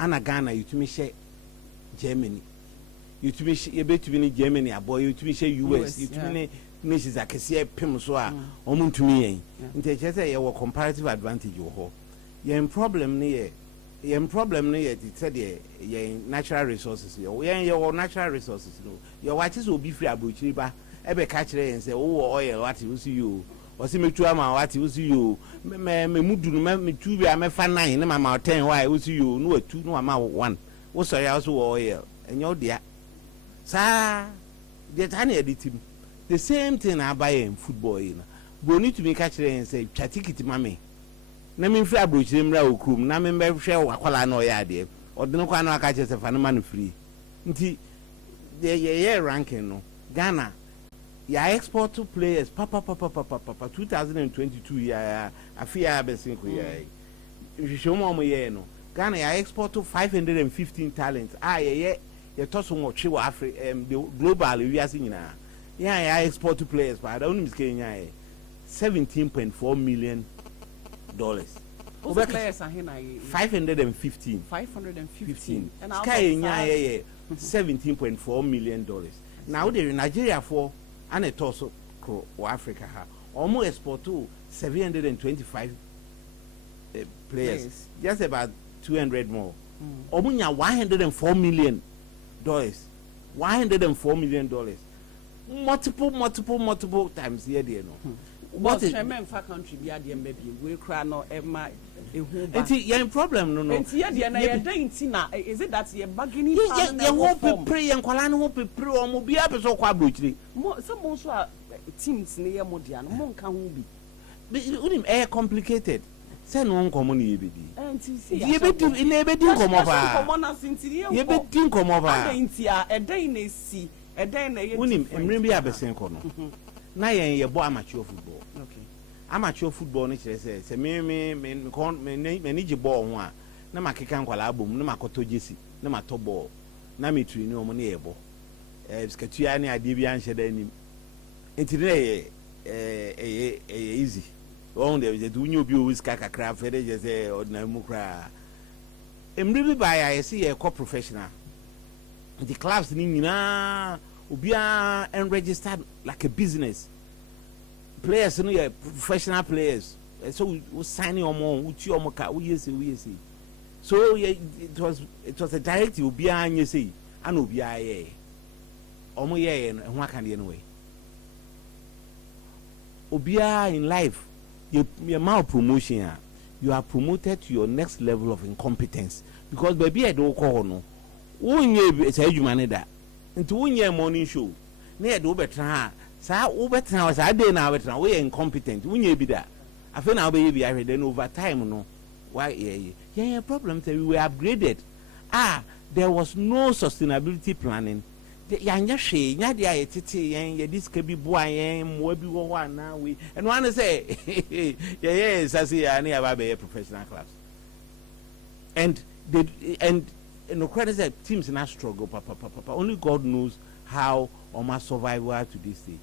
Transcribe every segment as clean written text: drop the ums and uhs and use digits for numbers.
ana Ghana yutumi she Germany yutumi she yebetumi Germany aboy yutumi she US yutumi nations akese pem so a omuntumi yen nti chese ye wo comparative advantage wo ho yen problem ne ye said ye natural resources ye wo natural resources no ye watch so obi free abrochiri ba ebe ka kire yen say wo oil what you see you wasi metu ama what you see you me mudu no me tu bia me fa 9 na mama 10 why you see you no 2 no ama 1 wo so ya so oil enyo dia sa de tane editim the same thing I buy in football in go need to make catch and say chatikiti mame na me free abrochire mra okrum na me hwe wakwala na oya de odeno kwa na aka chese fa no man free nti ye ranking no Ghana ya export to players papa 2022 ya afia besinko ya hwehwemo mo ye no Ghana ya export to 515 talents ye toso mo twe wa Africa global we are seeing na yeah, I export to players, but I don't miss Kenya. $17.4 million. Who's players are here? 515. 515. And Kenya, $17.4 million. Now they're in Nigeria for and it also Africa almost export to 725 players. Just about 200 more. Almost $104 million. $104 million. Multiple times here there no. What is men for country be at the baby we cry no Emma a problem no. And here the na is it that you're bargaining you hope pray and kwala no hope pray o mo bia be so kwa brochiri. Some also are teams near Modian, Monka will be. Unim complicated. Say no nkomo na yebedi. Ye bedi in ebedi nkomo ba. Come on since ye bedi nkomo ba. Ntia e dan na si e dan na ye. Unim emre bi abesen ko no. Na yen ye bo amateur football. Okay. Amateur football no kire say me ni je ball ho a na makeka nkwala abom na makoto jesi na mato ball na me train omo na ye bo. Skatua ne ade bi anhye da nim. Enti na easy. On there is do obi o ska kakra fere je say ordinary mu kra. Emre bi ba ya see a co professional. The clubs ni nyina obi and registered like a business. Players no are professional players. So we signing omo uchi omo ka we see. So it was a directive obi anye say and obi aye. Omo ye no ho aka de no way. Obi in life your mouth promotion you are promoted to your next level of incompetence because baby I don't call no wonye say adwuma ne da nti wonye morning show na ye do betra sa wo betra sa dey na betra we incompetent wonye bi da afi na obey bi ahwe then over time no why yeah problem say we were upgraded there was no sustainability planning yanya hwe nya de ayetete ye diska bi bo ayen mo bi wo ho na we and one say sasi ya na ba be professional class and no credit that teams na struggle papa only God knows how almost survival to this day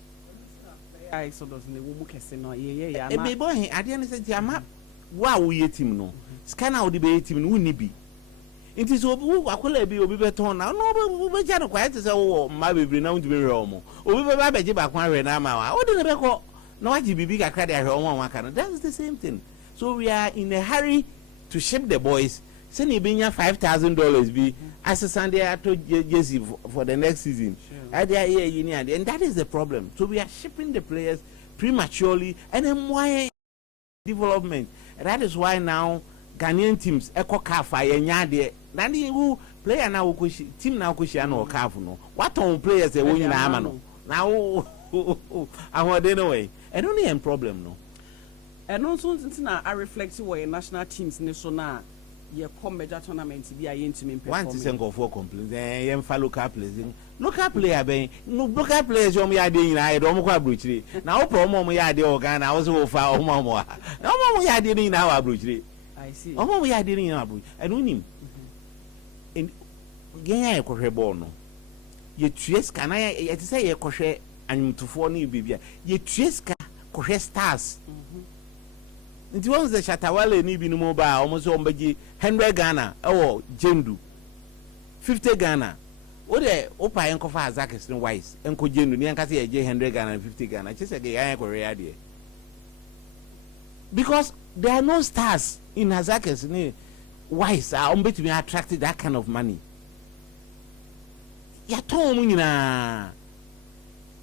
I so does ne wo mu kese no ya e be boy ade na say ama wa wo ye team no scanner wo de be team no woni bi it is obi akola bi obi beton na no be ja no quiet say wo ma bebre na unti be hwe omo obi be ba beje ba kwa hwe na ma wa wo de be ko na waji bibi kakra de hwe omo aka no that's the same thing so we are in a hurry to ship the boys send e benya $5,000 bi assistant there to Jesse for the next season and that is the problem so we are shipping the players prematurely and then why development and that is why now Ghanaian teams eko kafa yenya de na who player na wokoshi team na wokoshi na okafu no what on players e won na ama no na ahode no way and only a problem no and also na I reflect where national teams ne so na ye come major tournament bi ayentimi perform one thing go for complaints yem fa local player ben no local players yom ya de nyina ye do mo kwa abrochire na wo pro mo ya de organ na wo so fa o mo na mo ya de nyina wa abrochire I see. Omo we are dealing in Abu. I don't him. In Genya ekwohwe ball no. Ye tueska na ye say ye kwohwe anyumtofo na bibia. Ye tueska kwohwe stars. Nti once the Shatawale ni bi no mo ba almost ombeji 100 Ghana ewo Jendu 50 Ghana. O de opa enkofa Azakis no wise enko Jendu ni anka say 100 Ghana and 50 Ghana. Chese ge yan Korea there. Because there are no stars in Azakis ni wise are umbetumi attracted that kind of money. Ya ton mu nyina.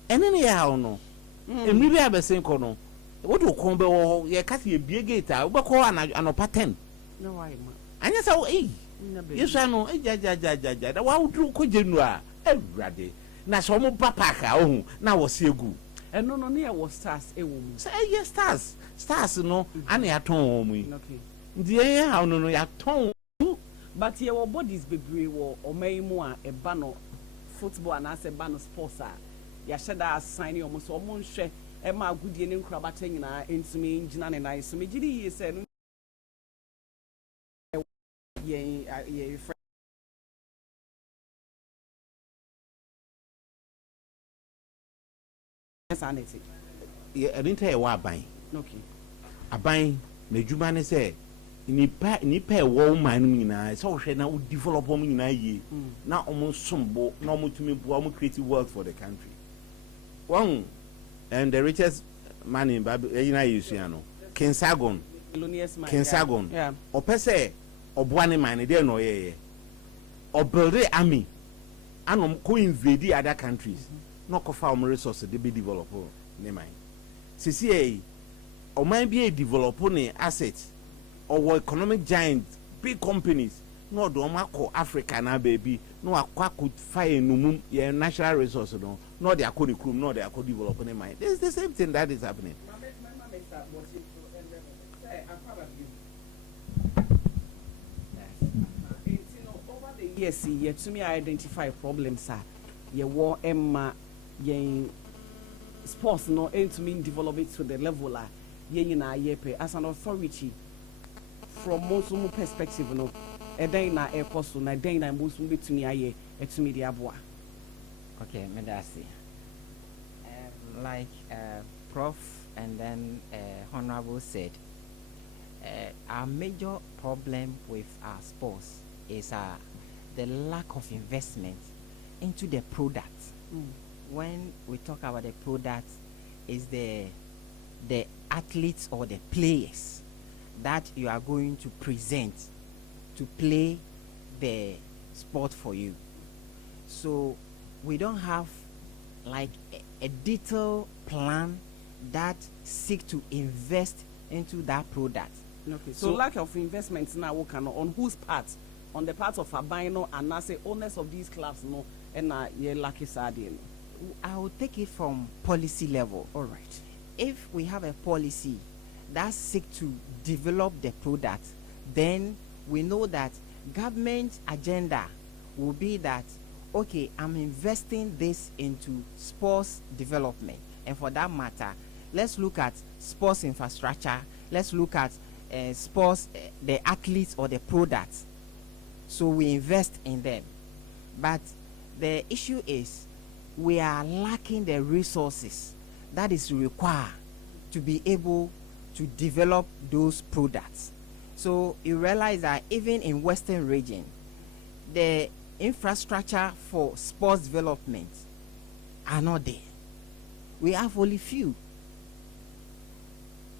Ene ya no. Emi bi abesen ko no. What do come be wo ye kat ye bie gate a wo be ko anopa 10. No why ma. Anya sa wo yesu ano ja da wa wudru ko Jenu a awurade na so mo papa ka ohun na wo se egu. No ne wo stars e wo mu. Say yes stars no ana ya ton wo mu. Okay. Ndi ye ha no ya ton. But ye wo bodies bebre wo omai mu a e ba no football and as a ba no sports a ya sheda assign yo mo so mo nhwe e ma agudie ne nkrabata nyina entumi ngina ne nan so megidi ye se no ye sanity Ye erinta ye wa aban. okay Aban na djuma ne se nipa e wo man no nyina se wo hwe na wo develop mo nyina ye na omo sombo na omo tumi bo omo create wealth for the country. One and the richest man in Babylon no Kinsagon. Kinsagon. Yeah. Opese oboa ne man dey no ye. O build the army and ko invade other countries. No ko fa omo resources dey be develop ne man. Sisi e o man be develop ne assets or economic giants, big companies. No do omo Africa na baby. No akwa could fire no mum ye natural resources no they are called crew, no they are called developing in mind. This is the same thing that is happening. Yes, yet to me identify problems ye war Emma ye sports no aim to mean develop it to the level ye na yepe as an authority from most perspective no e den na e koso na den na most betumi aye etumi di aboa. Okay, Medasi. Like Prof and then Honorable said, our major problem with our sports is the lack of investment into the product. When we talk about the product, is the athletes or the players that you are going to present to play the sport for you. So we don't have like a detailed plan that seek to invest into that product. Okay. So lack of investment now working on whose part? On the part of Abino and I say owners of these clubs no and ye lucky sardine. I will take it from policy level. All right. If we have a policy that seek to develop the product, then we know that government agenda will be that okay, I'm investing this into sports development, and for that matter, let's look at sports infrastructure. Let's look at sports, the athletes or the products. So we invest in them, but the issue is we are lacking the resources that is required to be able to develop those products. So you realize that even in Western region, the infrastructure for sports development are not there. We have only few.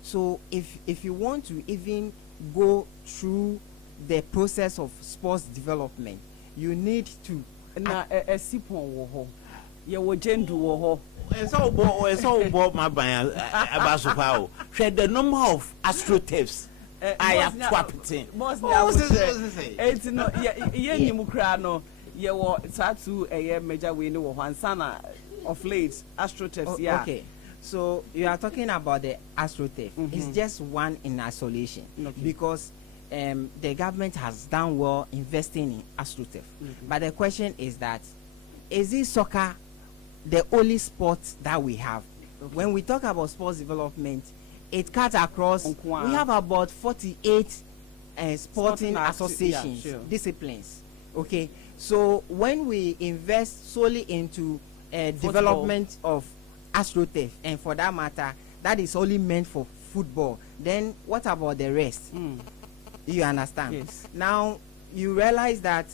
So if you want to even go through the process of sports development, you need to na a sipon wo ho ye wo Jendu wo ho so bo my ban abasopa o hwe the number of astroturfs I have twapitin boss na it no ye nimu kra no ye wo tatu major way ni wo hansana of late astroturfs. Yeah, okay. So you are talking about the astroturf. It's just one in isolation. Okay. Because the government has done well investing in astroturf. But the question is that, is this soccer the only sport that we have? Okay. When we talk about sports development, it cuts across. We have about 48 sporting associations, disciplines. Okay, so when we invest solely into development of astroturf, and for that matter, that is only meant for football, then what about the rest? You understand? Yes. Now you realize that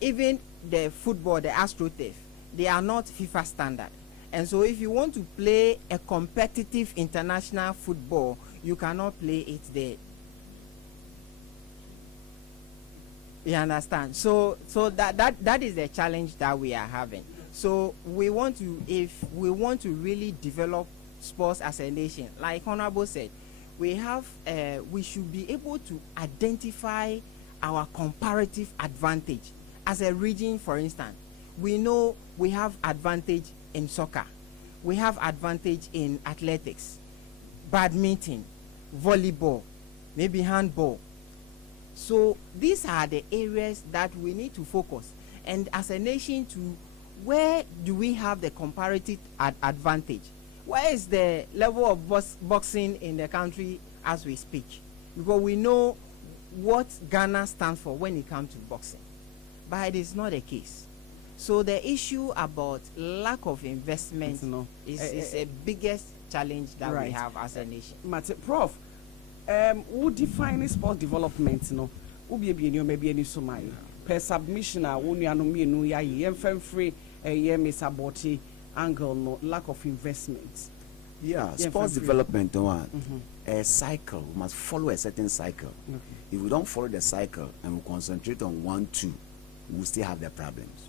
even the football, the AstroTurf, they are not FIFA standard. And so if you want to play a competitive international football, you cannot play it there. You understand? So that is the challenge that we are having. So we want to, if we want to really develop sports as a nation, like Honorable said, we should be able to identify our comparative advantage as a region. For instance, we know we have advantage in soccer, we have advantage in athletics, badminton, volleyball, maybe handball. So these are the areas that we need to focus, and as a nation too, where do we have the comparative advantage? Where is the level of boxing in the country as we speak? Because we know what Ghana stands for when it comes to boxing, but it is not the case. So the issue about lack of investment is the biggest challenge that we have as a nation. Prof, who define sports development? No, who be maybe any sumai per submission. When you are no me no ya free Miss Aborti angle no lack of investment. Yeah, sports development a cycle. We must follow a certain cycle. Okay. If we don't follow the cycle and we concentrate on 1, 2, we will still have the problems.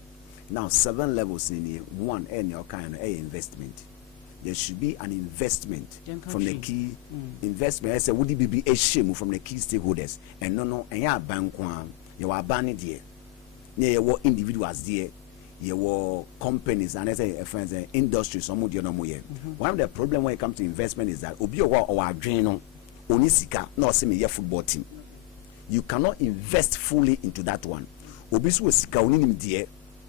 Now 7 levels in the one any kind of investment. There should be an investment from the key investment. I say would it be a shame from the key stakeholders? And no, and ya bank one, you are banning there. Near what individuals there. Your companies and friends industries some of one of the problem when it comes to investment is that obi or drain onisika no say me football team. You cannot invest fully into that one. Obi so sika onim there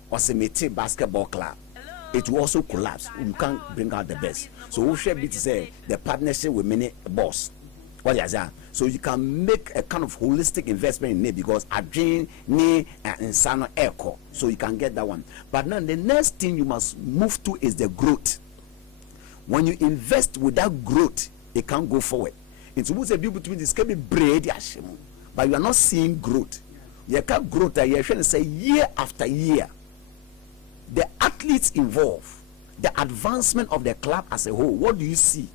or say me basketball club. It will also collapse. You can't bring out the best. So we should be to say the partnership with many boss. What is that? So you can make a kind of holistic investment in it because adrenaline and sano echo. So you can get that one. But now the next thing you must move to is the growth. When you invest with that growth, it can't go forward. It's supposed to be between this can be braid, but you are not seeing growth. You can't grow that you're trying to say year after year. The athletes involved, the advancement of the club as a whole, what do you see?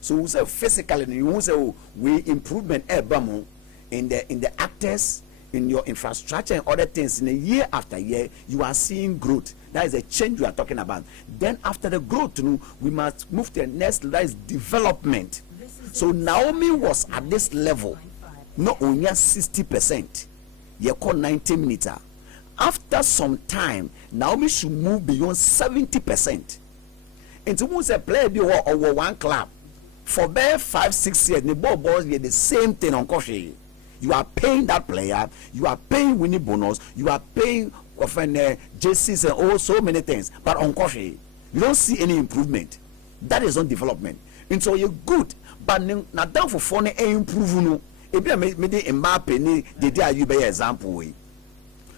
So we say physically, you won't say we improvement in the actors, in your infrastructure and other things. In a year after year, you are seeing growth. That is a change we are talking about. Then after the growth, we must move to the next level, that is development. So Naomi was at this level, not only 60%. You call 90 minutes. After some time, Naomi should move beyond 70%. And so we say play over one club. For bare 5-6 years, the ball boys get the same thing on Koshi. You are paying that player, you are paying winning bonus, you are paying often JCs and all so many things. But on Koshi, you don't see any improvement. That is not development. And so you're good, but not down for phone improve no. If you made a map any the day you be example way.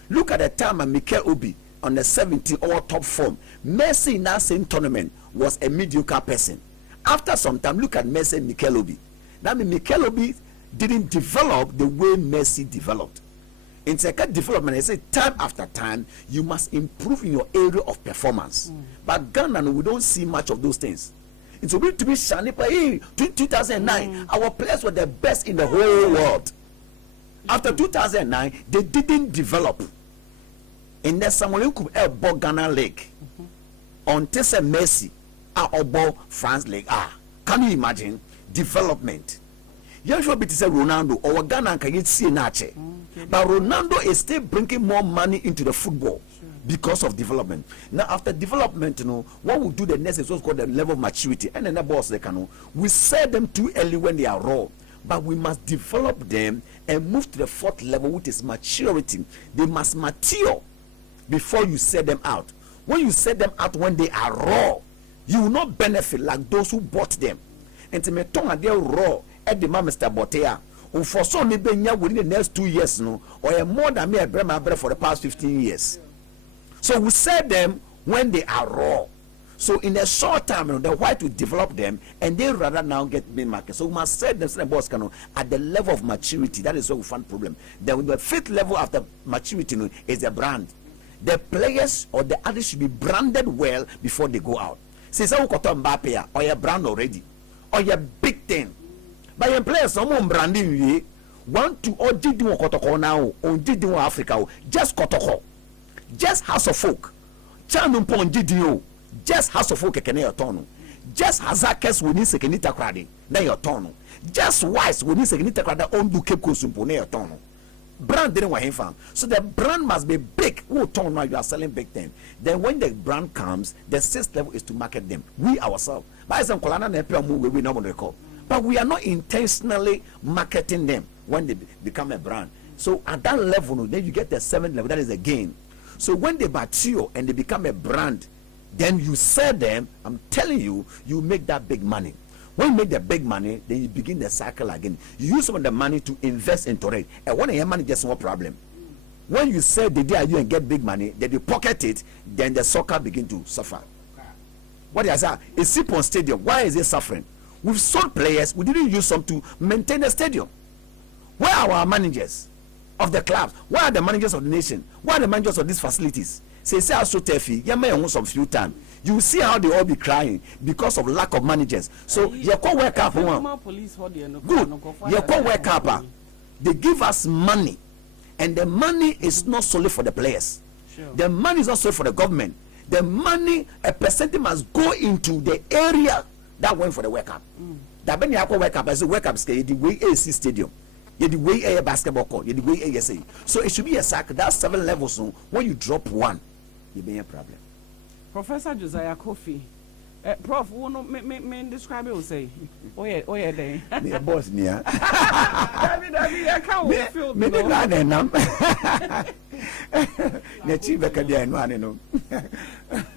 Look at the time of Mikel Obi on the 17th or top form. Messi in that same tournament was a mediocre person. After some time, look at Messi and Mikel Obi. That means Mikel Obi didn't develop the way Messi developed. In second development, I say time after time, you must improve in your area of performance. But Ghana, we don't see much of those things. It's a bit to be shiny, but in 2009, our players were the best in the whole world. After 2009, they didn't develop. In the Samuel Kup Ghana League, until Messi. Or France League. Can you imagine development? You should be to say Ronaldo or Ghana can get see nache. But Ronaldo is still bringing more money into the football because of development. Now after development, what we do the next is what's called the level of maturity. And then the boss they can we sell them too early when they are raw. But we must develop them and move to the 4th level, which is maturity. They must mature before you set them out. When you set them out when they are raw, you will not benefit like those who bought them. And to me, tongue and they're raw at the Mr. Botea. For so maybe within the next 2 years, or more than me, a brother for the past 15 years. So we sell them when they are raw. So in the short time, the white will develop them, and they rather now get main market. So we must set them boss at the level of maturity. That is where we find problem. Then the fifth level after maturity is the brand. The players or the others should be branded well before they go out. Say so Mbappe or your brand already, or your big thing. But your players someone branding you want to or did do Kotoko now or did do Africa just Kotoko, just House of Folk, Chanum Pon Didio, just House of Folk ekene your tono, just Hazakes we need sekenita kradi na your tono, just Wise we need sekenita krada on do Cape Kosumpo na your tono. Brand didn't want him found. So the brand must be big. Who told now you are selling big thing? Then when the brand comes, the sixth level is to market them. We ourselves. By some Kolana we not recall. But we are not intentionally marketing them when they become a brand. So at that level, then you get the seventh level, that is a gain. So when they mature and they become a brand, then you sell them, I'm telling you, you make that big money. When you make the big money, then you begin the cycle again. You use some of the money to invest into it. And when your money gets no problem. When you sell the day you and get big money, then you pocket it, then the soccer begin to suffer. What is that? It's Sipon Stadium. Why is it suffering? We've sold players, we didn't use some to maintain the stadium. Where are our managers of the clubs? Where are the managers of the nation? Where are the managers of these facilities? Say also Tefi, some few time. You see how they all be crying because of lack of managers. So you can work up one. Good. You can work up. They give us money, and the money is not solely for the players. Sure. The money is not solely for the government. The money, a percentage must go into the area that went for the World Cup. That when you have World Cup, as a World Cup scale, the way AC Stadium, the way a basketball court, the way ASA. So it should be a cycle. That's 7 levels. So when you drop one, you be a problem. Professor Josiah Kofi, Prof, me describe it. Say, oh yeah, day. Me a boss, me. I can't feel. Me the man and nam. The chief academian one, no.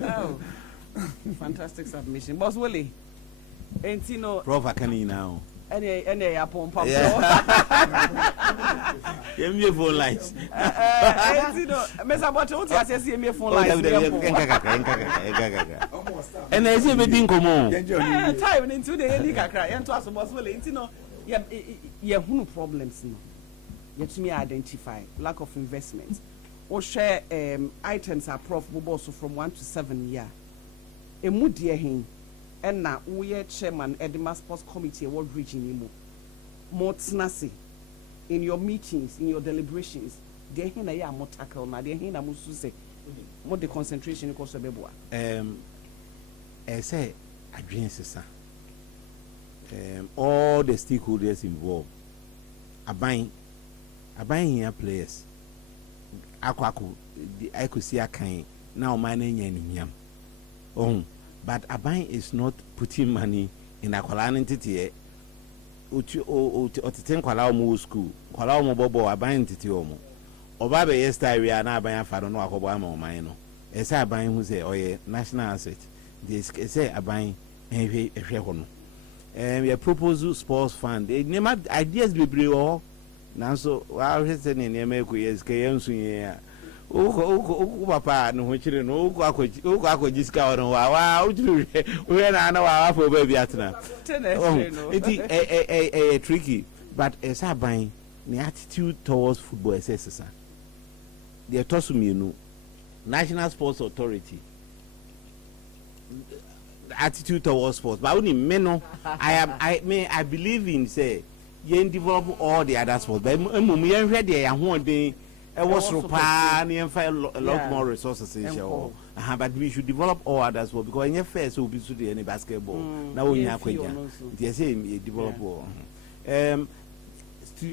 Oh, fantastic submission, Boss Willie. Ain't you know? Prof, I can now. Any upon pop. Give me phone lines. Mr. Bottle, what I say, me phone lines. And I say, we didn't come on. Time into the Elika cry and to us about Willie. You know, you have no problems. Yet to me identify lack of investment or share items are profitable also from 1 to 7 years. A mood dear him. And now we are chairman at the Mass Sports Committee World Region Imo. More snazzy in your meetings, in your deliberations. They hinna ya more tackle na they hinna musu say more the concentration because of beboa. I say address all the stakeholders involved. Abang here players. Akwaku I could see a kind now managing him. Oh. But Abang is not putting money in a Kwala entity. Otitin Kwala Omo school, Kwala Omo Bobo, Abang entity Omo. Obabe yesterday we are now buying for no Akobama or Mino. As I buy who say, oh, yeah, national asset. This say Abang a shareholder. We propose sports fund. They never ideas be brave. Now, so I was saying in America, yes, KM. Papa, no, which you know, Quaco discover no, wow, we are now our for baby at now. It is a tricky, but as I buy the attitude towards football assessor. They toss me, you know, National Sports Authority. Attitude towards sports, but only men. I believe in say, you develop all the other sports, but we are ready and one day. It was a lot more resources in show. But we should develop all others well because in your face will be to any basketball. Now we have the same develop all.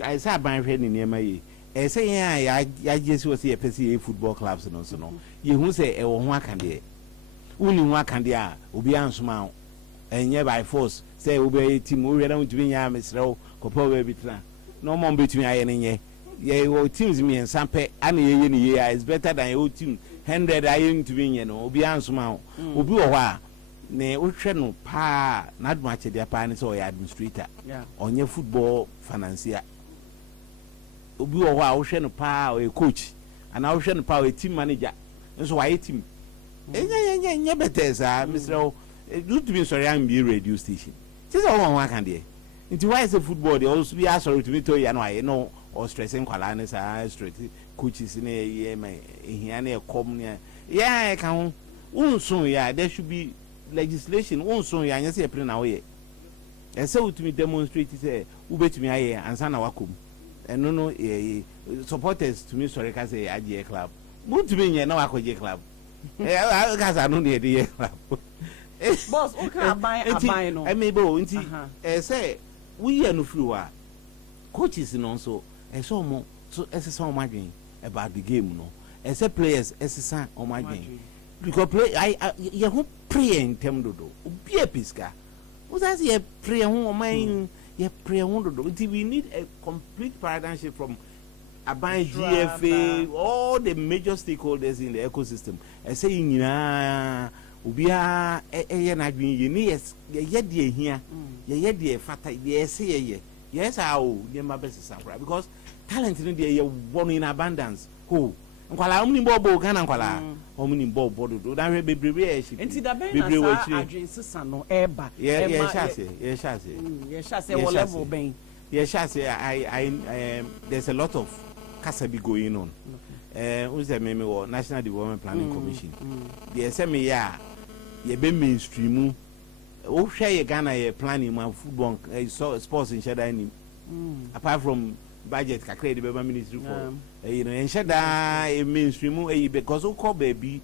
I saw my friend in Yamai. I say, I just was here PCA football clubs and also no. You who say, oh, one can there. Only one can there will be on smile. And yeah, by force, say, obey Tim, we are going to be Mr. Copo baby. No more between I and ye. Yeah, your teams me and Sampe, and ye is better than your team. 100 I am to be, you know, be on smile. Obi a while. Ne, Ucheno, pa, not much at their parents or administrator. Yeah. On your football financier. Obi a while, Ucheno, pa, or a coach, and Ucheno, pa, a team manager. That's why a team. enya better sa Mr. Do to be sorry I'm be radio station. Just one can there. Into why is the football they also be asked sorry to me to you know or stressing kwalanes are straight coaches in a year my here near come near. Yeah, I can soon yeah there should be legislation soon yeah and say a plan away. And so to me demonstrate say ube to me aye and sana wakum. And no supporters to me sorry can say AJ club. Move to me no AJ club. I guess I know the AJ club. Boss, okay, buy no. I may go into say we are no fewer coaches and also and so more so as a song margin about the game no as a players as a son on my game because play I you who pray in temdo be a pisca was as ye pray on mine ye pray on we need a complete paradigm shift from about GFA all the major stakeholders in the ecosystem and saying ubia na adwin ye ni ye de hia ye de fata ye say ye yes how ye ma best sample because talent no de ye won in abundance ho nkwala omni bobo kana nkwala omni bobo do na hwe bebrebe e shi enti da ben na sa adwin sesa no eba ye shase wo level ben ye shase I there's a lot of kasabi going on who's the meme or National Development Planning Commission the SME ya ye be mainstream o hwe ye Ghana ye planning man football sports in shada ni apart from budget kakra de be ministry for you know in shada e mainstream because o call baby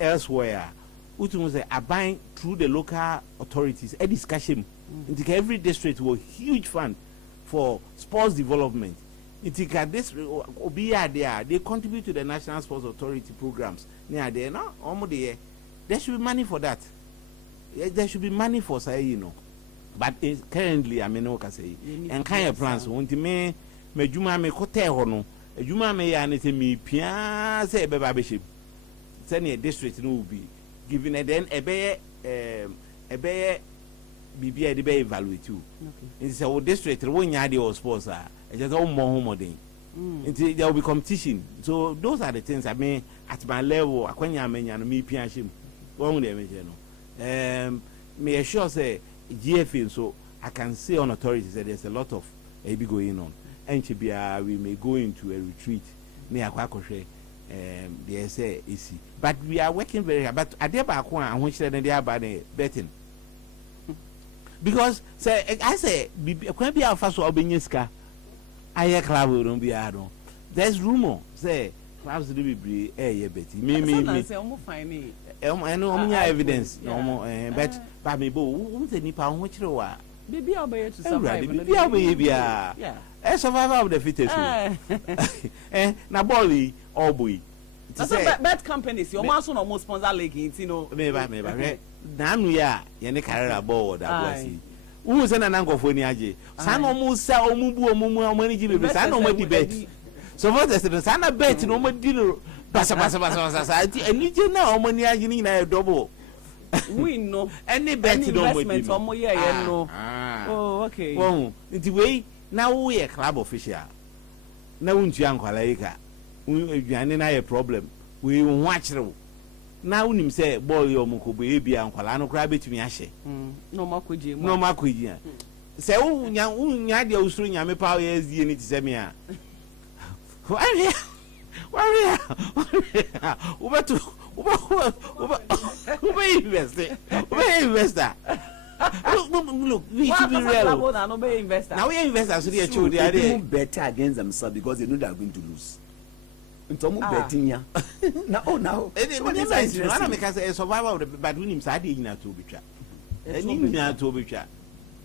elsewhere utum say aban through the local authorities a discussion into every district will huge fund for sports development. This there, they contribute to the National Sports Authority programs. Near there, no, there should be money for that. There should be money for say, you know. But currently, I mean, no can say. And kind of plans. Want to me juma me kote hono. Juma me ya nete me pia say beba bishop. Send a district no be given and then BBI de be evaluate too. It's a district one yard or sports it's just all more than there will be competition. So those are the things I mean at my level akwanya menya no me pianshim one dey mention no me assure say GFA so I can say on authorities that there's a lot of be going on and we may go into a retreat me akwa kohwe they say easy but we are working very hard but ade ba ko an ho kire dey about the betting because say I say kwan bi afa so obenye sika aye club don't be ado there's rumor say clubs do be betting me say omo fine I know omo evidence no but me bo who say nipa ho kire wa bibi obey to survive bibi obey bia a survivor of the fittest na ball all boy bet companies your man so no sponsor league you know me ba na anu ya ye ne carrera ball da blasi who say na nkofo ni age sa no mu sa omubu omumu ni jibe sa no di bet so for the sa na bet no mo di no basa ani je na omo ni age ni na double win no any bet no mo di omo ye no oh okay won nti we na wo ye club official na wuntu ankwala yika aduane na ye problem we ho akere na unim say boy yo mukobo ebia ankwala no kra betumi ahye no makoji say unya de usuru nyame pa ye zie ni tise me a worry ubetu investor look we should be real now we investors so they choose they are better against themselves because they know they are going to lose. Ntomo betting ya na now I make say survival of the bad winim sa dey nyina to betwa any nyina to betwa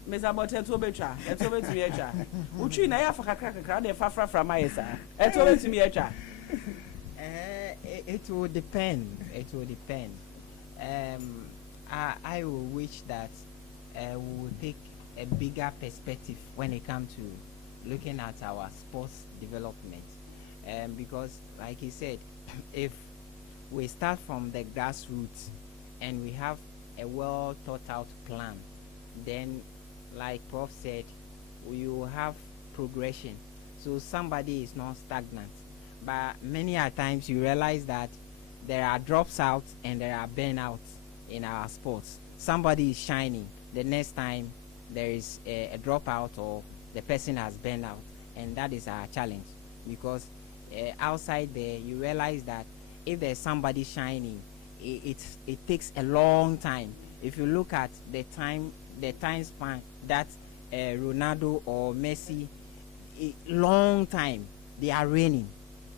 mesa bote to betwa e to betumi etwa utwi na ya fa kakra de fa fra ma yesa e to betumi etwa it will depend I will wish that we will take a bigger perspective when it comes to looking at our sports development. Because like he said, if we start from the grassroots and we have a well thought out plan, then like Prof said, we will have progression. So somebody is not stagnant. But many a times you realize that there are drops out and there are burnouts in our sports. Somebody is shining, the next time there is a dropout or the person has burned out, and that is our challenge, because outside there you realize that if there's somebody shining, it takes a long time. If you look at the time span that Ronaldo or Messi, a long time they are reigning.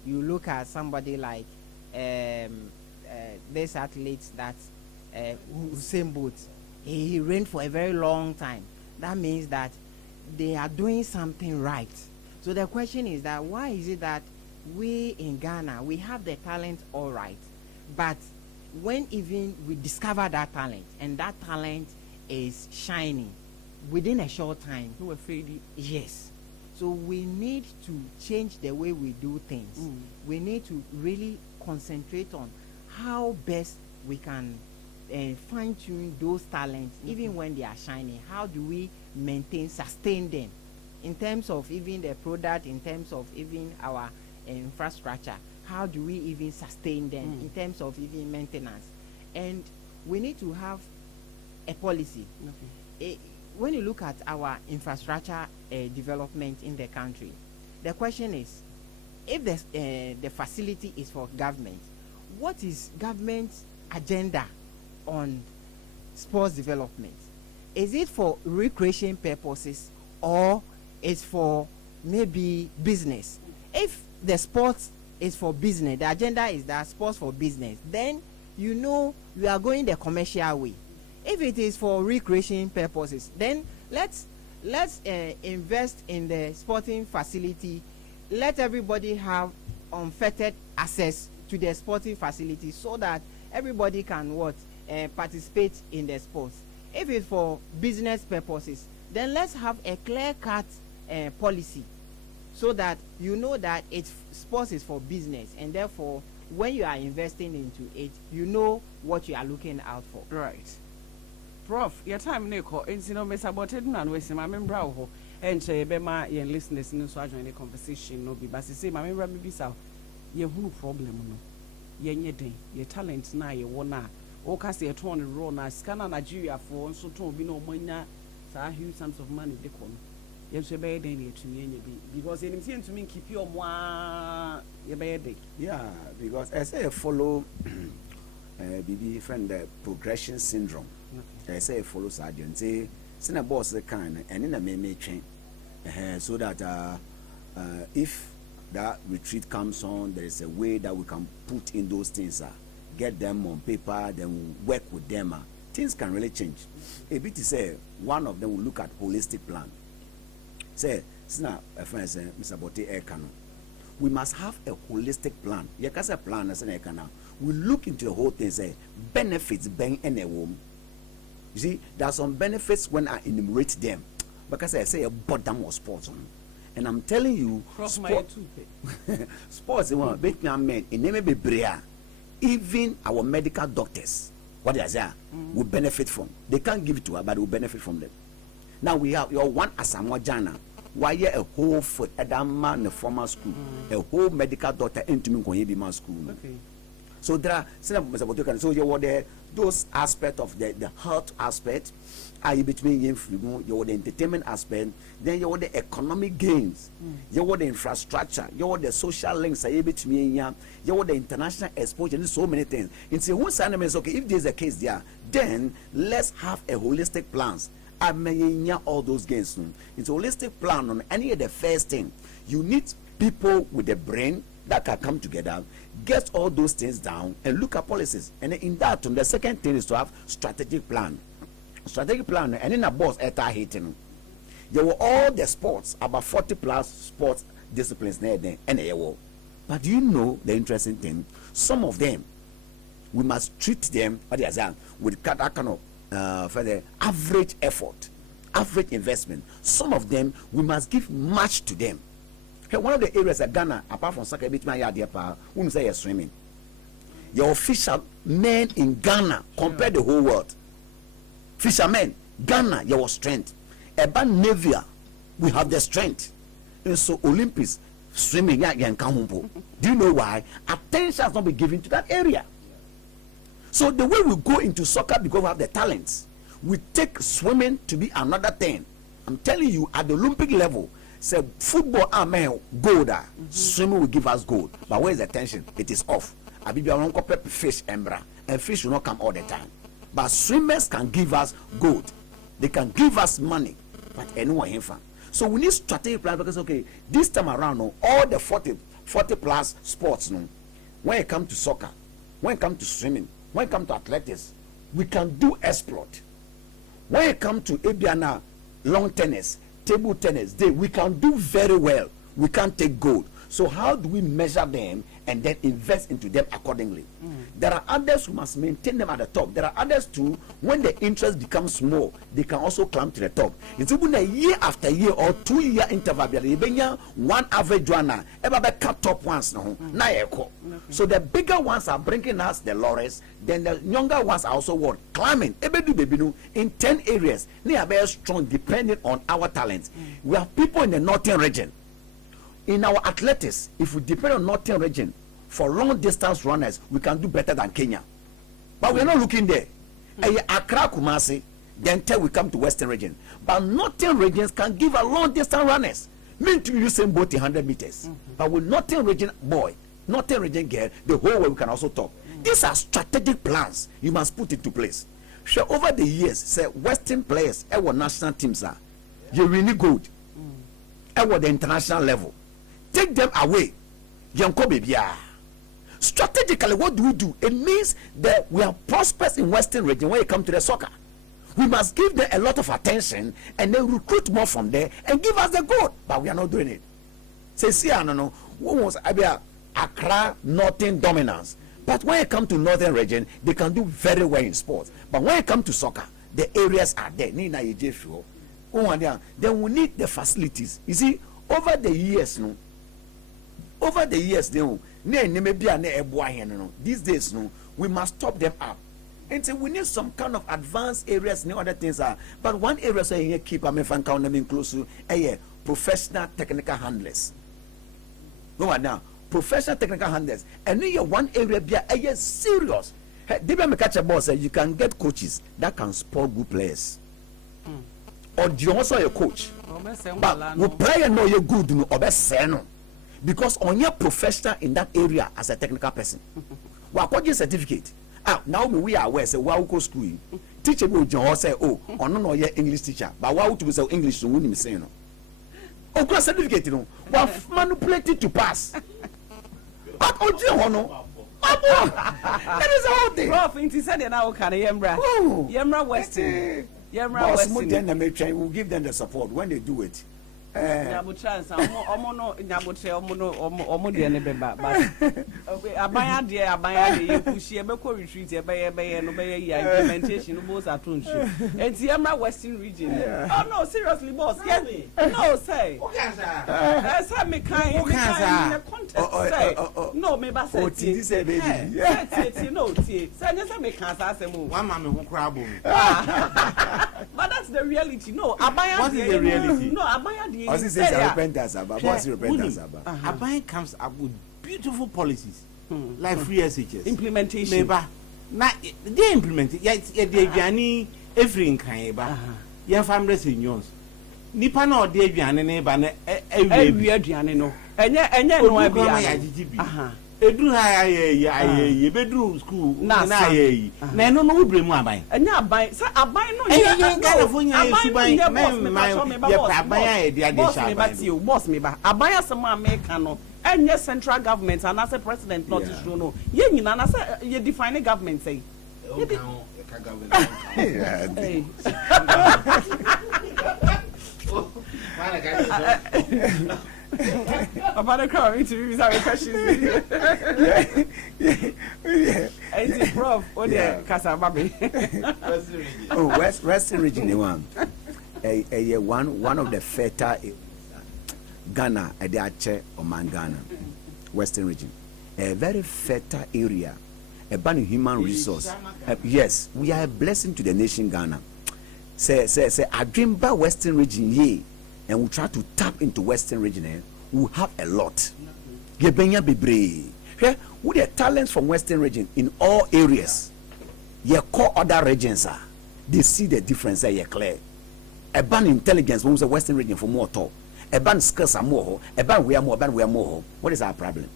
You look at somebody like this athlete that Usain Bolt, he reigned for a very long time. That means that they are doing something right. So the question is that why is it that we in Ghana, we have the talent all right, but when even we discover that talent and that talent is shining within a short time, who were fading? yes. So we need to change the way we do things. We need to really concentrate on how best we can fine-tune those talents, even when they are shining. How do we sustain them in terms of even the product, in terms of even our infrastructure? How do we even sustain them in terms of even maintenance? And we need to have a policy. When you look at our infrastructure development in the country, the question is, if the facility is for government, what is government's agenda on sports development? Is it for recreation purposes or is for maybe business? If the sports is for business, the agenda is that sports for business, then you know we are going the commercial way. If it is for recreation purposes, then let's invest in the sporting facility. Let everybody have unfettered access to the sporting facility so that everybody can participate in the sports. If it's for business purposes, then let's have a clear-cut policy so that you know that sports is for business, and therefore when you are investing into it, you know what you are looking out for. Right. Prof, your time neko ensino me saboted na we say my membra ho enche be ma yen listeners no so join the conversation no be but say my membra me bisa ye hunu problem no ye nye den ye talent na ye wona o ka say turn roll na scanner Nigeria for so ton bi no manya sa huge sums of money de ko no ye so be den ye tumi enye bi because enim say ntumi keep your mo ye be dey. Yeah, because as I follow BB friend the progression syndrome. I say follow sergeant say send a boss the kind and in a me train so that if that retreat comes on, there is a way that we can put in those things, get them on paper, then work with them. Things can really change. A bit to say one of them will look at holistic plan. Say, a friend say, Mr. Bote Ekano, we must have a holistic plan. You can say plan as an Ekana. We look into the whole thing, say benefits bang in a womb. You see, there are some benefits when I enumerate them, because I say a bottom of sports on, and I'm telling you, sports is one big man in name be brea. Even our medical doctors, what they say, will benefit from. They can't give it to us, but will benefit from them. Now we have your one Asamoah Jana, why a whole foot at that man the former school, a whole medical doctor into me school. Okay. So there are so you were there those aspects of the health aspect, are between you the entertainment aspect, then you the economic gains, you the infrastructure, you the social links, between you the international exposure, and so many things. And so one side is okay, if there's a case there, then let's have a holistic plans. I mean all those gains. It's a holistic plan on any of the first thing. You need people with the brain that can come together, get all those things down, and look at policies. And in that, the second thing is to have strategic plan. Strategic plan, and in a boss at hitting. There were all the sports, about 40 plus sports disciplines there, and they were. But do you know the interesting thing? Some of them, we must treat them with that kind of for the average effort, average investment. Some of them, we must give much to them. One of the areas at Ghana, apart from soccer, who say swimming. Your fishermen in Ghana compare the whole world. Fishermen, Ghana, your strength. Urban Navia, we have the strength. And so Olympics, swimming, do you know why? Attention has not been given to that area. So the way we go into soccer because we have the talents, we take swimming to be another thing. I'm telling you, at the Olympic level, say football gold, swimming will give us gold. But where is the tension? It is off. Abibia won't compare fish embra, and fish will not come all the time. But swimmers can give us gold. They can give us money, but anyone here. So we need strategic plan because okay, this time around, no, all the 40 plus sports, no, when it comes to soccer, when it comes to swimming, when it comes to athletics, we can do exploit. When it comes to Abiana, long tennis, table tennis, we can do very well. We can take gold. So how do we measure them and then invest into them accordingly? There are others who must maintain them at the top. There are others too, when the interest becomes small, they can also climb to the top. It's even a year after year or 2 year interval. One average one, ever cut top ones now. So the bigger ones are bringing us the laurels. Then the younger ones are also what climbing. In 10 areas, they are very strong depending on our talents. We have people in the northern region. In our athletics, if we depend on northern region for long distance runners, we can do better than Kenya. But we're not looking there. Accra, Kumasi, then till we come to western region. But northern regions can give a long distance runners. Mean to use same boat in 100 meters. But with northern region boy, northern region girl, the whole way we can also talk. These are strategic plans you must put into place. Sure, over the years, say western players, our national teams are, you really good. At the international level. Take them away. Strategically, what do? It means that we are prosperous in western region when it comes to the soccer. We must give them a lot of attention and then recruit more from there and give us the gold. But we are not doing it. Say, see, I don't know. What was Accra northern dominance? But when it comes to northern region, they can do very well in sports. But when it comes to soccer, the areas are there. Then we need the facilities. You see, over the years, these days, we must top them up. And so we need some kind of advanced areas and other things are. But one area so you keep count them in close to professional technical handlers. No one now, professional technical handlers. And then one area be serious. They catch a boss, you can get coaches that can sport good players. Or do you also a coach? But we player know you're good or best because on your professional in that area as a technical person. Well, what your certificate? Now we are aware say why we go school. Teacher will just say, oh, or no your English teacher, but why would we say English to win say no? Oh, class certificate, manipulated to pass. But oh, that is all thing. Prof, he said now can Yemra Western. Boss, we'll give them the support when they do it. Abaya you push retreat implementation both at and Yamra Western region. Oh no, seriously, boss. Yes. No, say. Me kind say. No, me ba say. No, say me can say one man who crab. But that's the reality. No, Abaya. What is the reality? No, Abaya. Repentance about what's repentance about? Abaya comes up with beautiful policies like free SHS implementation. Now they implement it. They gani every in Kaiba. Your family seniors. Nipa no de aduane ne ba na ewi aduane no. Enye no abia. Edu ha ye bedroom school na ye na no no bremu aban enya aban say aban no ye Ghana fo nya suban ye aban ya de ade sha boss me ba aban asem America no enye central government and as a president not to show no ye nyina na say ye define government say ye ka government about the crowd interviews have questions. It's Prof. What the Kasababe? Oh, Western region one. One of the fertile Ghana, Ache Oman Ghana, Western region. A very fertile area, a bunch of human resource. Yes, we are a blessing to the nation Ghana. Say, I dream about Western region ye. And we try to tap into Western region, we have a lot. Gebenya bebre. With the talents from Western region in all areas, Ye call other regions, they see the difference. Ye clear. A ban intelligence when the Western region for more talk. A ban skills are more. A ban we are more. A ban we are more. What is our problem?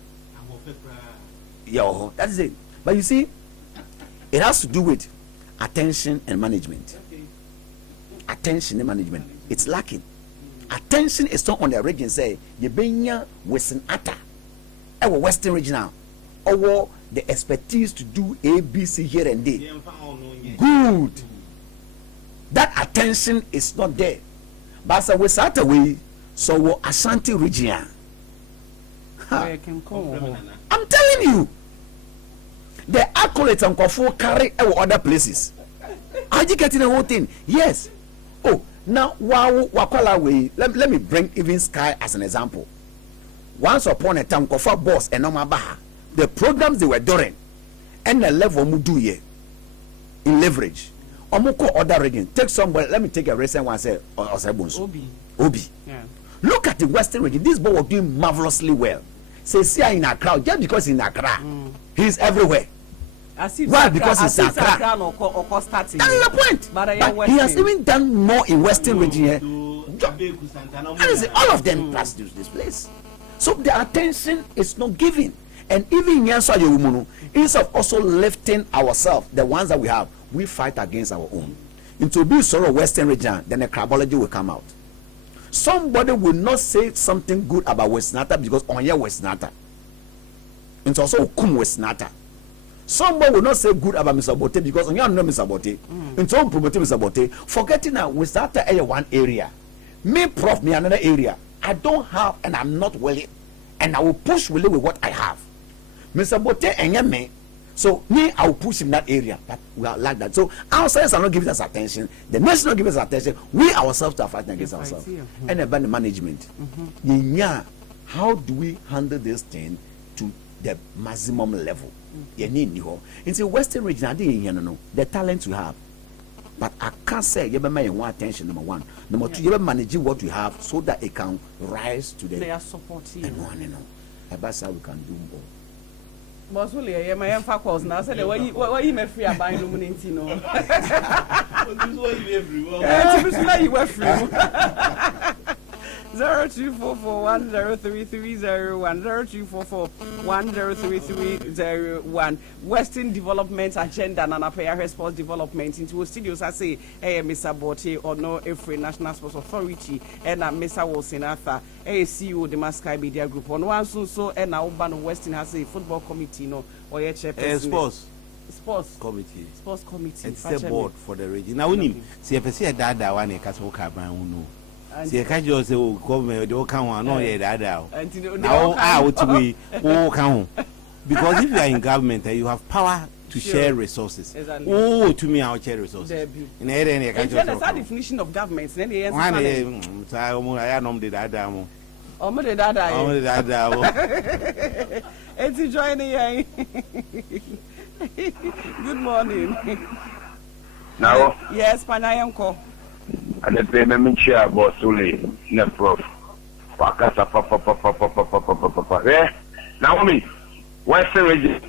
Yo, that is it. But you see, it has to do with attention and management. Attention and management. It's lacking. Attention is not on the region. Say you benya Western Atta, our Western regional, or the expertise to do ABC here and there. Good. That attention is not there. But so we start away. So we Ashanti region. I'm telling you, the accolades and Kofu carry other places. Are you getting the whole thing? Yes. Oh, now wakwala way. Let me bring even Sky as an example. Once upon a time, Kofa boss and Baha, the programs they were doing, and the level mudu ye in leverage. Omoko other region. Take somebody. Let me take a recent one. Say Obi. Yeah. Look at the Western region. This boy was doing marvelously well. Say see in Accra, just because in Accra, he's everywhere. Why? Because it's Accra. That is the point. But he has even done more in Western region here. All of them pass this place. So the attention is not given. And even in instead of also lifting ourselves, the ones that we have, we fight against our own. Into be sort of Western region, then the crabology will come out. Somebody will not say something good about Western Atta because on your Western Atta. It's also kum Western Atta. Somebody will not say good about Mr. Bote because on your name Mr. Bote. It's all promoting Mr. Bote. Forgetting that Western Atta is one area. Me prof me another area. I don't have and I'm not willing. And I will push willing with what I have. Mr. Bote and me. So me, I will push in that area. But we are like that. So ourselves are not giving us attention. The nation not giving us attention. We ourselves are fighting against ourselves. And about the management. How do we handle this thing to the maximum level? In Western region, the talent we have. But I can't say you better want attention, number one. Number two, you better manage what we have so that it can rise to the. They are supporting. That's how we can do more. Bosuli, my young faculty now said, "Why you may free a buy illuminati no?" You were free. 0244103301 0244103301 Western Development Agenda and Apaya Sports Development into studios. I say, Mr. Bote or no every National Sports Authority and Mr. Wilson Arthur, CEO the Maskai Media Group on one so and now Ban Western has a football committee no or sports committee. It's the board for the region. Now we need see if I see a dada one a castle cabin no. See, I can't just say, oh, government, they can't want no, yeah, now, I would be, oh, count. Because if you are in government, you have power to share resources. Exactly. Oh, to me, I will share resources. In any country, that's the definition of government. Then the I am the dada. Oh, my dada. Oh, the dada. It's joining. Good morning. Now, yes, Panayamko. And the payment chair was solely net prof. Wakasa papa. Naomi, Western region.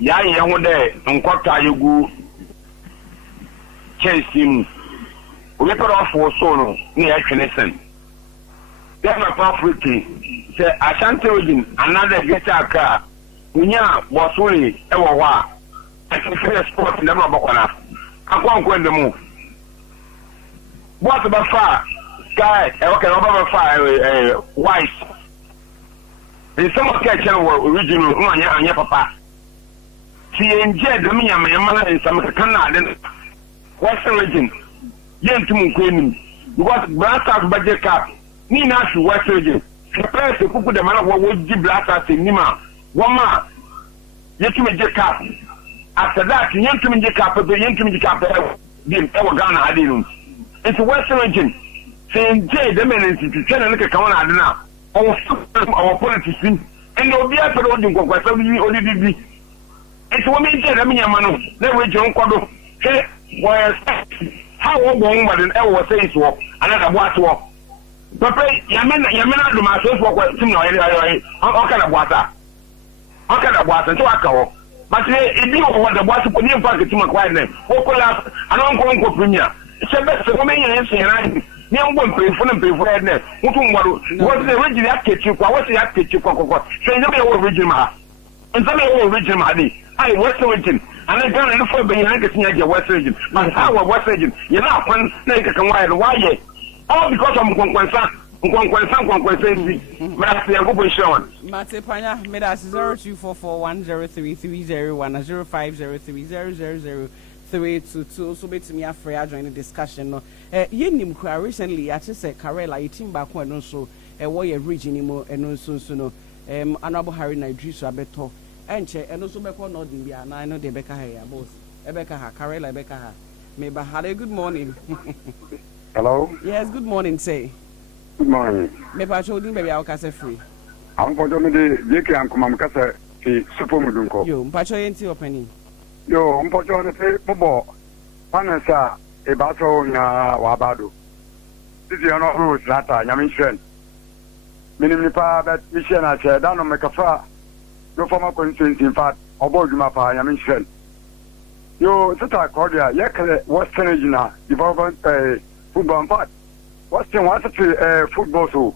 Young day, Nkota Yugu chase him. We put off for solo near Kennison. Then my property say Ashanti region, another guitar car. Unya was solely ever wa. I can finish sport never bokona. I can't go in the move. What about fire? Sky, okay, about fire, wise. In some occasion, original, and your papa. She enjoyed the me and my mother in some Canada, Western region. Yen to Mukwini. What blast out budget cap? Nina to Western region. Prepare to put the man of what would give blast out in Nima. One man. Yet to me, cap. After that, yen to me, cap, the yen to me, cap, the Ghana had. It's a Western region. Saying J, the men institution and look at Kawana Adana. Our politics and no be after all you go, but only did. It's one minute, I mean, Manu, never John Quado. Say, why, how old woman and ever say so, another watch walk. Papa, Yamena do my social work, how can I water? How can I water? So I go. but it be what the boss put in pocket to my quiet name. Okola, I don't go premier. Sebes for me and say, young one pay for them before that. What's the original active you? What's the active you? Say, no original. And some original money. I was origin. And I don't know for being like a West region. But how West region? You're not one snake can why? All because I'm going to Mate Panya made us 0244103301 0503000322. So bet me afraid I join the discussion. No, Yenim recently I just said Karela, you team back when also a warrior region anymore and also no honorable Harry Nigeria Beto and also back on Northern and I know the Becca here both Ebecca Karela Becca. Maybe had a good morning. Hello? Yes, good morning, say. Good morning. Maybe I told you maybe I'll cast free. I'm going to do the JK and come Casa Super Mudunko. You, Pacho ain't opening. Yo, I'm going to say, Bobo, Panasa, a battle na Wabado. This is not rules, Nata, Yamin. Minimipa, that Mission, I said, down on Mekafa, no former constituency, in fact, about Jumapa, Yamin. Yo, Sata Cordia, Yakale, Western Regional, development football, in fact. What's the football so?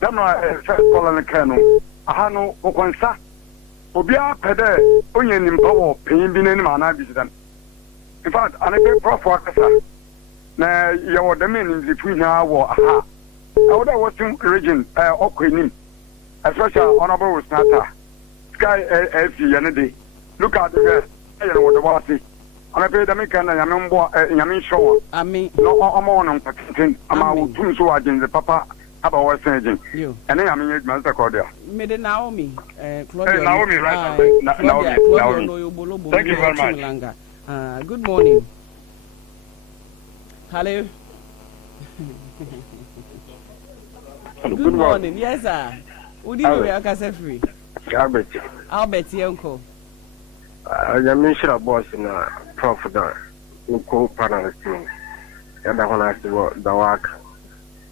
Them first colonel Colonel. Ahano Okonsa. Obia Pede, Onion in power, paying bin any man I visit them. In fact, I never prof worker. Now, you are the men in between now or aha. I would have watching region, Oquinim, especially honorable Snata. Sky FC Yanadi. Look at the rest. I know what the boss is. I paid the American and Yamin show. I mean, no, I'm on Pakistan. I'm out to so the Papa about West Region. You and then I mean, Master Cordia. Made Naomi, Naomi, right? Naomi. Thank you very much. Good morning. Hello. Good morning. Yes, sir. Would you be a free? Albert, Yanko. Yamisha boss in a profit in co panel team. And I want to do the work.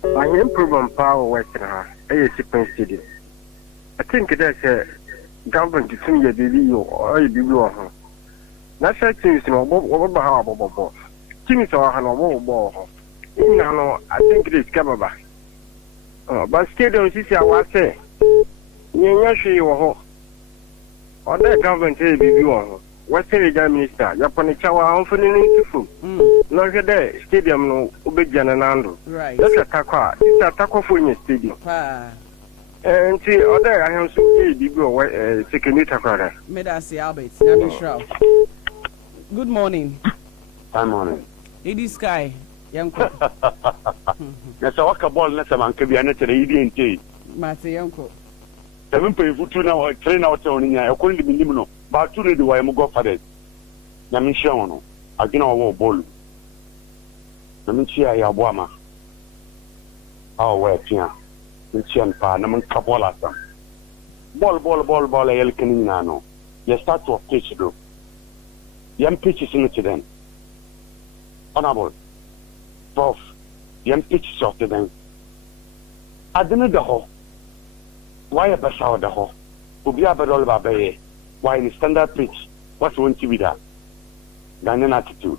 I improve on power Western House, a shipping stadium. I think that's a government to send your baby or a baby or her. National teams in a ball. Teams are a ball. I think it is Kababa. But stadium is a what say. You're sure you are. On that government review on Western Region Minister, Yaponichawa, Anthony Fufu. Not there, stadium no Ubejan and Andrew. Right. That's a Takwa. It's a Takofunia stadium. And see, other I have some big second Takara. Medasi Albert, good morning. Good morning. It is Sky, young. That's a walk a ball, let a man can be an EDNT. Mate Uncle. Seven pay for 2 hours, 3 hours only. I couldn't be limino, but 2 days I go for it. Yamishono, I don't know ball. Yamichia Yabwama. Oh, where Tia, Michian Pa, Naman Kapola. Ball, El Caninano. You start to pitch though. Young pitches in it then. Honorable. Prof. Young pitches of them. I don't know the whole. Why a basa the ho? Ubi a bedol babaye. Why in standard pitch? What's one to be that? Ghanaian attitude.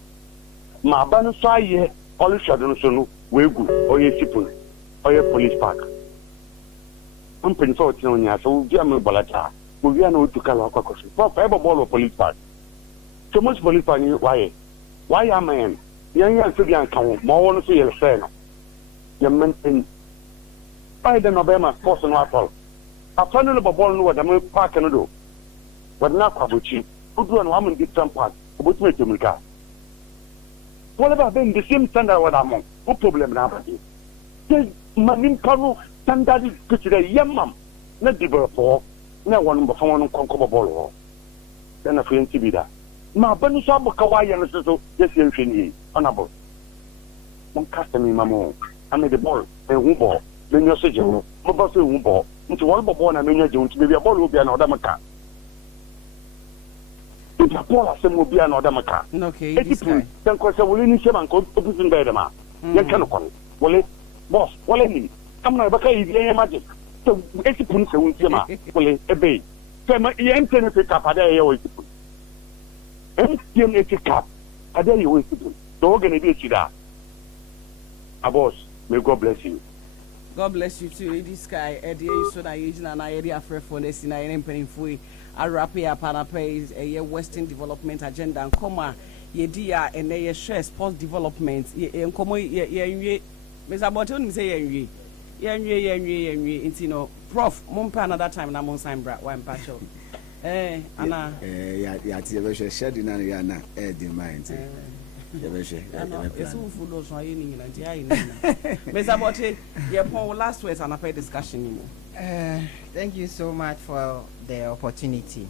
Ma banu so aye, all shadon so no, wegu, or ye sipun, or ye police park. Umpin so nya so ubi a balata. Ubi a no to kala kwakoshi. For ever ball of police park. So much police park why? Why am I in? Young Subian come, more one to your friend. You maintain by the November force and waffle. A funnel of a ball no what I'm parking do. But not Kabuchi, who do an woman get some part, which made to make up. What about then the same standard what I'm on? No problem now. There's Manim Kano standard to the young mum, not develop for no one but one conquer ball. Then a friend to be that. Ma Banusabu Kawaii and so, yes, you honorable. One custom mamma, I made the ball, and ball. Then you're saying, Mobile ball. Into one born and many Jones, maybe a ball will be another maca. If a ball of them will be another maca. Okay, then cause a willing shaman called Open Bedama. Yan Canocon. Well, it, boss, well, any. I'm not a baca, magic. So, 80 pounds a week, well, a bay. So, my young tennis pick up a day. MTN cap. I tell you, wait to do. The organization that. Boss, may God bless you. God bless you too. This guy, Eddie, so that you and I, Eddie, afraid for this in a penny free. I wrap here, Panapa a Western development agenda and comma, ye dear, and they share sports development. Ye, come, ye, Mr. Botton say, ye, it's Prof, Mumpa another time, and I'm on sign brat, one patch. Anna, yeah, shed in Ariana, Eddie mind. It's all full of shiny and Mr. Botte, your last words and a pay discussion. Thank you so much for the opportunity.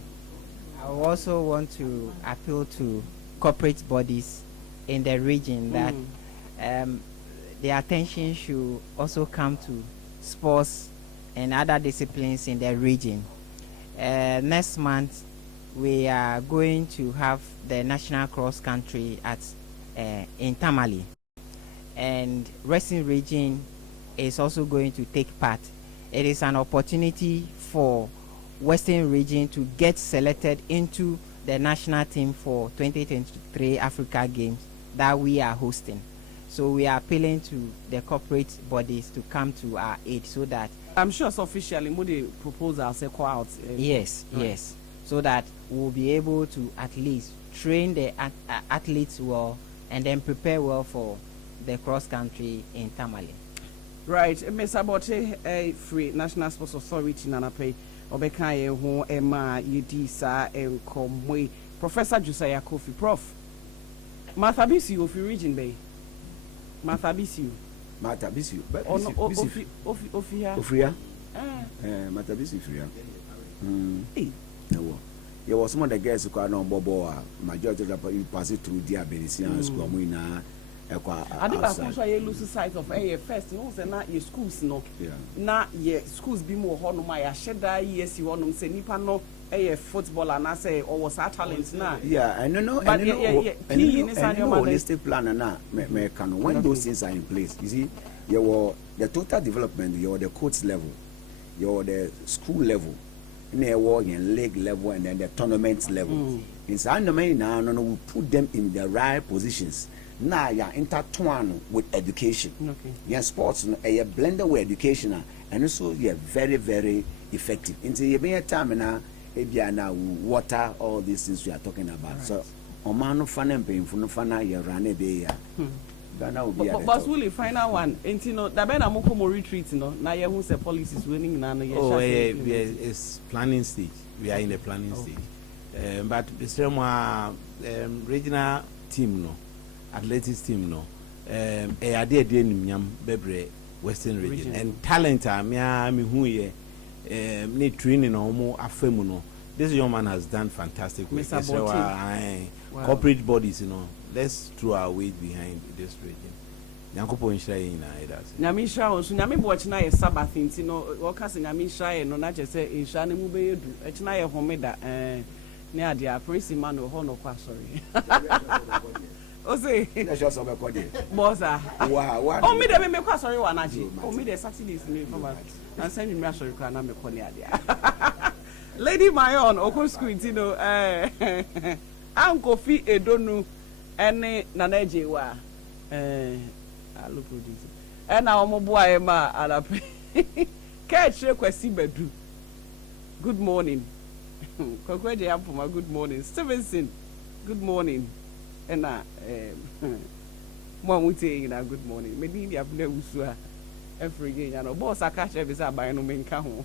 I also want to appeal to corporate bodies in the region that their attention should also come to sports and other disciplines in the region. Next month, we are going to have the national cross country at in Tamale, and Western region is also going to take part. It is an opportunity for Western region to get selected into the national team for 2023 Africa Games that we are hosting. So we are appealing to the corporate bodies to come to our aid so that I'm sure it's officially Moody proposal say call out. Yes, yes, so that we'll be able to at least train the athletes well and then prepare well for the cross country in Tamale. Right, Mr. Botte, a free National Sports Authority Nanape, Obeka ho Emma Yedisa and Komwe, Professor Josiah Kofi, Prof. Martha Bisu of your region bay. Martha Bisu. Martha Bisu. Ofia. Martha Bisu. No. There was some of the girls who got on Bobo, majority of you pass it through the Benisian school. I think I lose sight of first, no, not your schools, no. Not your schools be more honor my shedda, yes, you want to say Nipano, football, and I say, or was our talents now. Yeah, I don't know, but holistic plan and now, when those things are in place, you see, you were the total development, you're the coach level, you're the school level. In league level and then the tournament level. In Sandomay now, we put them in the right positions. Now you are intertwined with education. Okay. Yeah, sports, a blended with education, and also you're very, very effective. Into you be a time now, water, all these things we are talking about. Right. So, Omano fan and pain for no fana, you run a day. But really, final one. And you know, the Ben Amokomo retreat, no. Now you who's the policy is winning now. Oh, it's planning stage. We are in the planning stage. But the same regional team, no, athletics team, no. I did in Bebre Western region and talent. Me who ye need training or more afemuno. This young man has done fantastic work. Corporate bodies, you know. Let's throw our weight behind this region. Nyankopo nshira ina edas. Nyamisha onso nyame bo china ye Sabbath nti no wokase nyamisha ye no na che se insha ne mu be yedu. China ye homeda ne ade a praise man ho no kwa sorry. O say na just obe ko de. Bossa. Wow. O me de me kwa sorry wa na je. O me de Saturdays me from na send me sorry kwa na me ko ne ade. Lady Mayon Okon school nti no Uncle Fi Edonu ene nanaje wa alo producer ena omo boa e ma alape catch request bedu good morning kokweje apoma good morning Stevenson good morning ena mo mutie na good morning me di abuna wusu a every game ya no boss akache be say aban no menka ho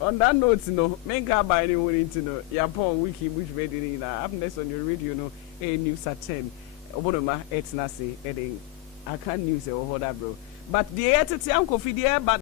on that note, no, make up by any winning to know. Yapon wiki which ready na happiness on your radio, no, a news at 10. Obonoma, it's nasi, heading. I can't news or hold that, bro. But the editor, Uncle Fidel, but